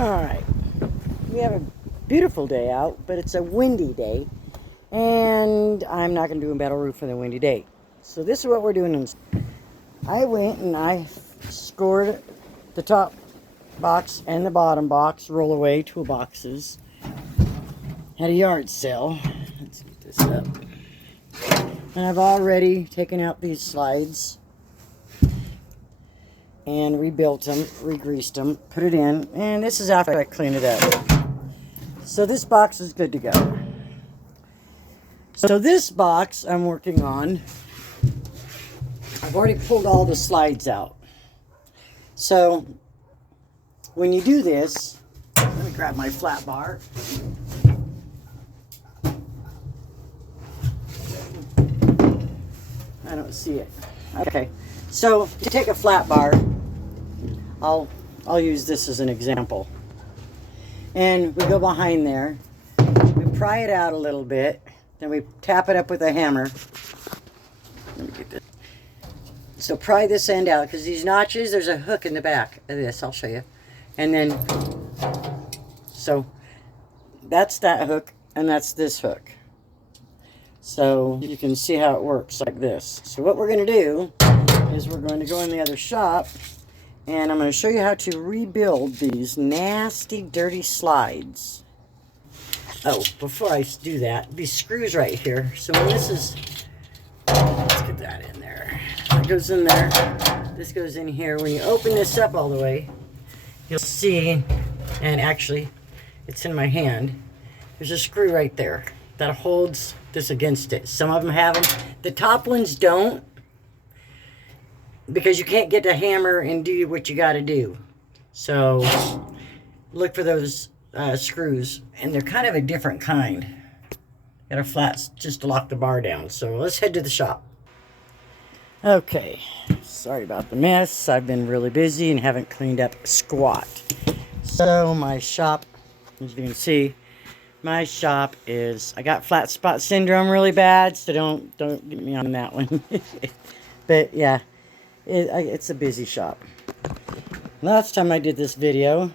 Alright, we have a beautiful day out, but it's a windy day, and I'm not going to do a metal roof for the windy day. So this is what we're doing. I went and I scored the top box and the bottom box, roll away toolboxes. Had a yard sale. Let's get this up. And I've already taken out these slides and rebuilt them, re-greased them, put it in, and this is after I clean it up. So this box is good to go. So this box I'm working on, I've already pulled all the slides out. So when you do this, let me grab my flat bar. I don't see it. Okay, so to take a flat bar, I'll use this as an example. And we go behind there, we pry it out a little bit, then we tap it up with a hammer. Let me get this. So pry this end out, because these notches, there's a hook in the back of this, I'll show you. And then, so that's that hook, and that's this hook. So you can see how it works like this. So what we're going to do is we're going to go in the other shop, and I'm going to show you how to rebuild these nasty, dirty slides. Oh, before I do that, these screws right here. So when this is, let's get that in there. That goes in there. This goes in here. When you open this up all the way, you'll see, and actually, it's in my hand, there's a screw right there that holds this against it. Some of them have them. The top ones don't, because you can't get the hammer and do what you got to do. So look for those screws, and they're kind of a different kind. Got a flat just to lock the bar down. So let's head to the shop. Okay, sorry about the mess. I've been really busy and haven't cleaned up squat. So my shop, as you can see, my shop is, I got flat spot syndrome really bad, so don't get me on that one. But yeah, it's a busy shop. Last time I did this video,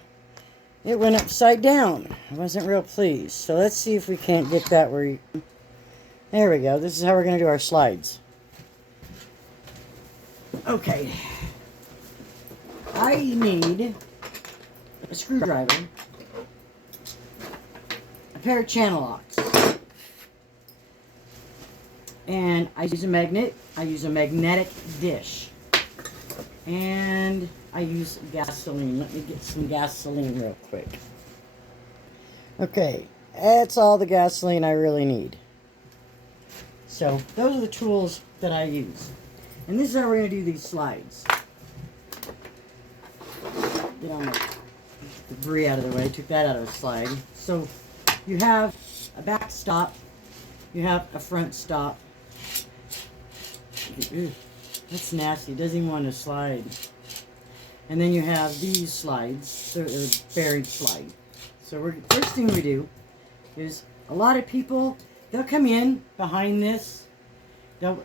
it went upside down. I wasn't real pleased. So let's see if we can't get that where you, there we go. This is how we're going to do our slides. Okay. I need a screwdriver, a pair of channel locks, and I use a magnet. I use a magnetic dish, and I use gasoline. Let me get some gasoline real quick. Okay, that's all the gasoline I really need. So those are the tools that I use, and this is how we're going to do these slides. Get all my debris out of the way. Took that out of the slide. So you have a back stop, you have a front stop. Ew, that's nasty. It doesn't even want to slide. And then you have these slides. They're buried slide. So first thing we do is, a lot of people, they'll come in behind this. They'll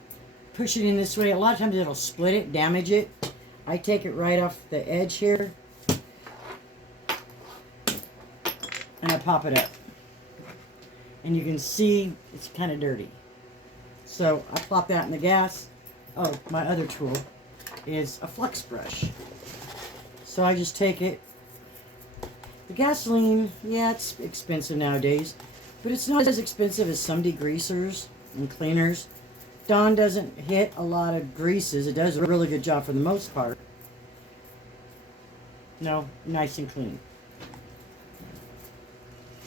push it in this way. A lot of times it'll split it, damage it. I take it right off the edge here, and I pop it up. And you can see it's kind of dirty. So I plop that in the gas. Oh, my other tool is a flux brush. So I just take it. The gasoline, yeah, it's expensive nowadays, but it's not as expensive as some degreasers and cleaners. Dawn doesn't hit a lot of greases. It does a really good job for the most part. No, nice and clean.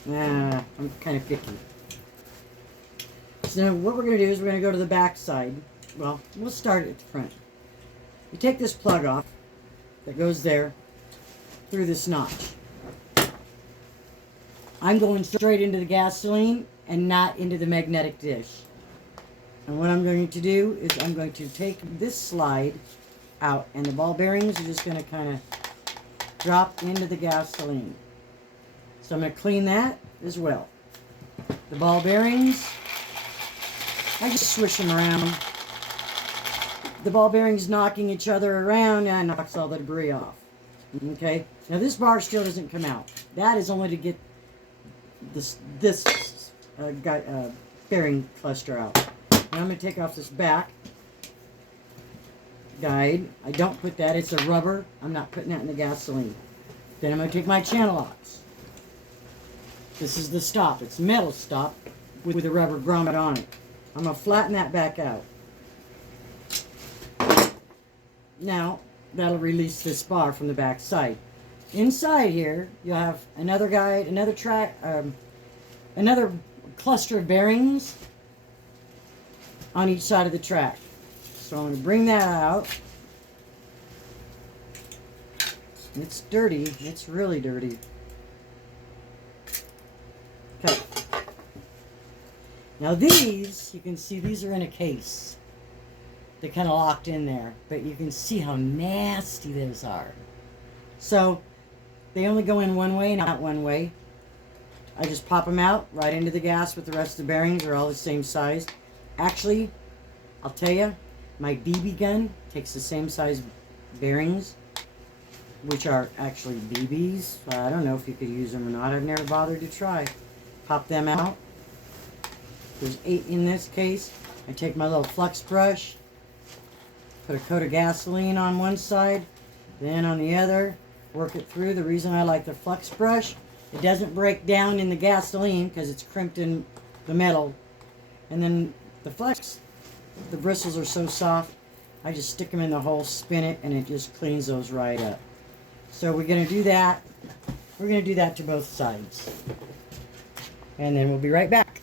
I'm kind of picky. So what we're going to do is we're going to go to the back side. Well, we'll start at the front. You take this plug off that goes there through this notch. I'm going straight into the gasoline and not into the magnetic dish. And what I'm going to do is I'm going to take this slide out, and the ball bearings are just going to kind of drop into the gasoline. So I'm going to clean that as well. The ball bearings, I just swish them around. The ball bearings knocking each other around, and knocks all the debris off. Okay, Now this bar still doesn't come out. That is only to get this bearing cluster out. Now I'm going to take off this back guide. I don't put that. It's a rubber. I'm not putting that in the gasoline. Then I'm going to take my channel locks. This is the stop. It's metal stop with a rubber grommet on it. I'm going to flatten that back out. Now, that'll release this bar from the back side. Inside here, you'll have another guide, another track, another cluster of bearings on each side of the track. So I'm going to bring that out. It's dirty. It's really dirty. Okay. Now these, you can see these are in a case. They're kind of locked in there. But you can see how nasty those are. So, they only go in one way, not one way. I just pop them out right into the gas with the rest of the bearings. They're all the same size. Actually, I'll tell you, my BB gun takes the same size bearings, which are actually BBs. I don't know if you could use them or not. I've never bothered to try. Pop them out. There's 8 in this case. I take my little flux brush, put a coat of gasoline on one side, then on the other, work it through. The reason I like the flux brush, it doesn't break down in the gasoline because it's crimped in the metal. And then the flux, the bristles are so soft, I just stick them in the hole, spin it, and it just cleans those right up. So we're going to do that. We're going to do that to both sides. And then we'll be right back.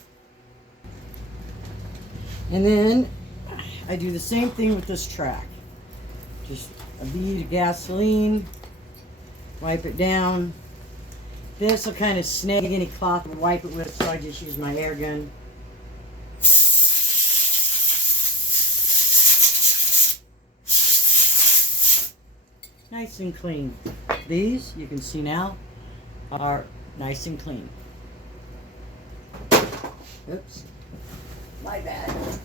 And then I do the same thing with this track. Just a bead of gasoline, wipe it down. This will kind of snag any cloth to wipe it with, so I just use my air gun. Nice and clean. These, you can see now, are nice and clean. Oops. My bad.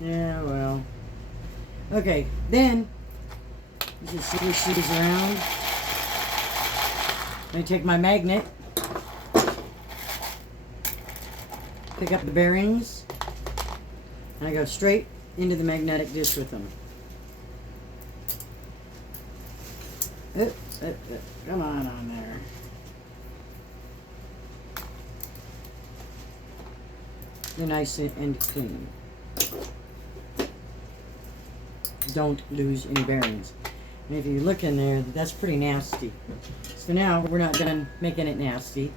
Yeah, well. Okay, then you just switch these around. I take my magnet, pick up the bearings, and I go straight into the magnetic disc with them. Come on there. They're nice and clean. Don't lose any bearings. And if you look in there, that's pretty nasty. So now we're not done making it nasty.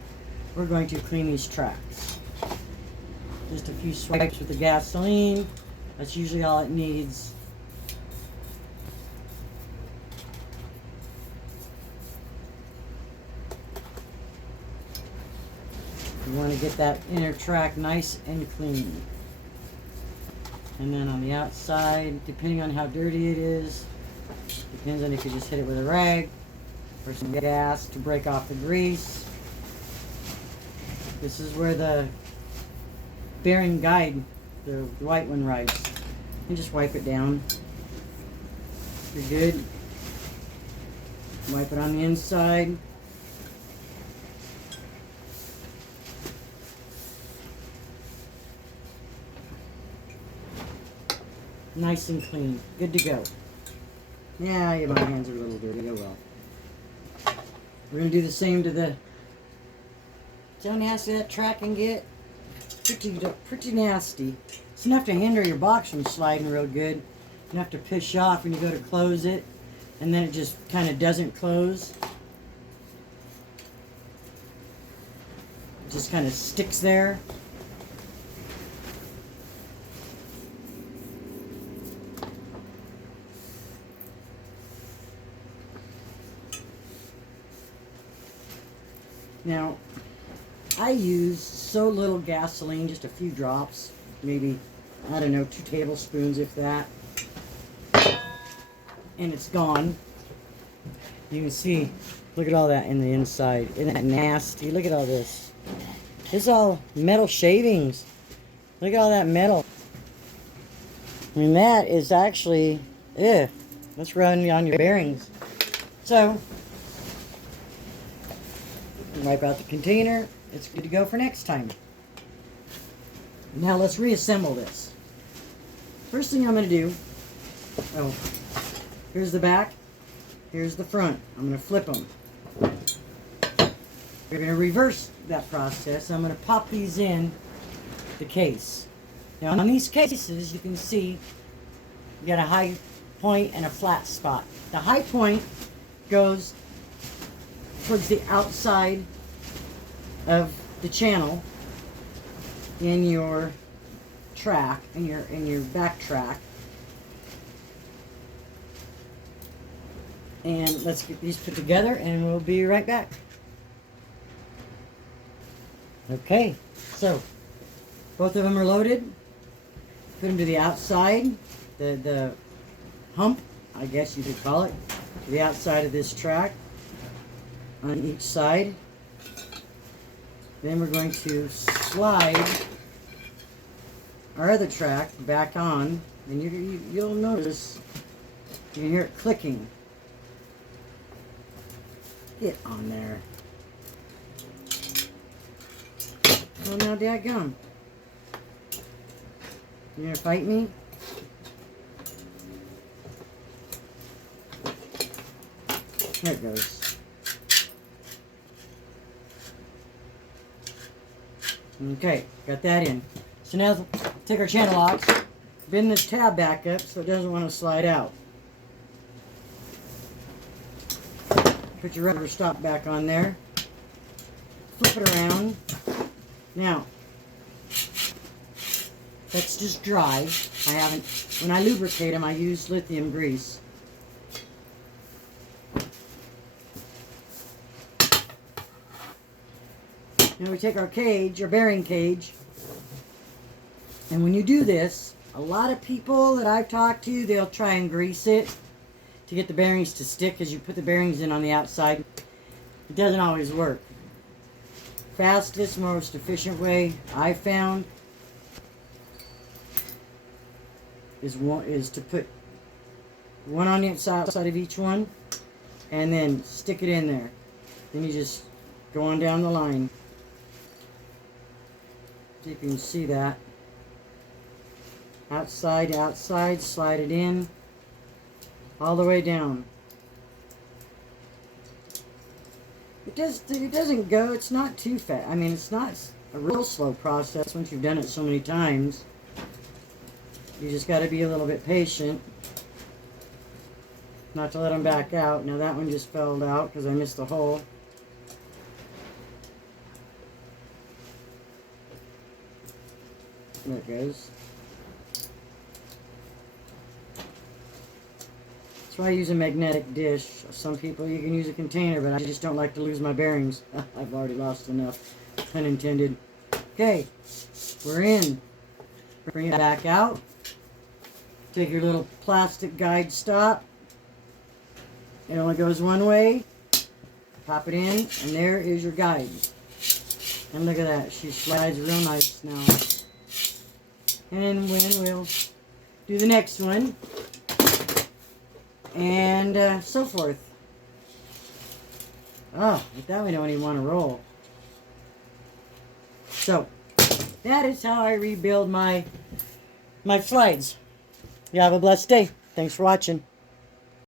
We're going to clean these tracks. Just a few swipes with the gasoline. That's usually all it needs. You want to get that inner track nice and clean. And then on the outside, depending on how dirty it is, depends on if you just hit it with a rag or some gas to break off the grease. This is where the bearing guide, the white one, rides. You just wipe it down. You're good. Wipe it on the inside. Nice and clean. Good to go. Yeah, my hands are a little dirty. Oh well. We're going to do the same to the... See how nasty that track can get? Pretty nasty. It's enough to hinder your box from sliding real good. You have to push off when you go to close it. And then it just kind of doesn't close. It just kind of sticks there. Now, I use so little gasoline, just a few drops, maybe, I don't know, 2 tablespoons if that, and it's gone. You can see, look at all that in the inside. Isn't that nasty? Look at all this. It's all metal shavings. Look at all that metal. I mean, that is actually, that's running on your bearings. So, wipe out the container. It's good to go for next time. Now let's reassemble this. First thing I'm going to do, here's the back, here's the front. I'm going to flip them. We're going to reverse that process. I'm going to pop these in the case. Now on these cases, you can see you got a high point and a flat spot. The high point goes towards the outside of the channel in your track, in your back track. And let's get these put together and we'll be right back. Okay, so both of them are loaded. Put them to the outside, the hump, I guess you could call it, to the outside of this track on each side. Then we're going to slide our other track back on, and you'll notice, you can hear it clicking. Get on there. Oh, now dadgum. You gonna fight me? There it goes. Okay, got that in. So now take our channel locks, bend this tab back up so it doesn't want to slide out. Put your rubber stop back on there. Flip it around. Now, that's just dry. When I lubricate them, I use lithium grease. Now we take our cage, our bearing cage, and when you do this, a lot of people that I've talked to, they'll try and grease it to get the bearings to stick as you put the bearings in on the outside. It doesn't always work. Fastest, most efficient way I've found is to put one on the outside of each one and then stick it in there. Then you just go on down the line. See if you can see that. Outside to outside, slide it in all the way down. It doesn't go, it's not too fast. I mean, it's not a real slow process once you've done it so many times. You just got to be a little bit patient. Not to let them back out. Now that one just fell out because I missed the hole. There it goes. That's why I use a magnetic dish. Some people, you can use a container, but I just don't like to lose my bearings. I've already lost enough, pun intended. Okay, we're in. Bring it back out. Take your little plastic guide stop. It only goes one way. Pop it in, and there is your guide. And look at that, she slides real nice now. And we'll do the next one. And so forth. Oh, with that we don't even want to roll. So, that is how I rebuild my slides. You have a blessed day. Thanks for watching.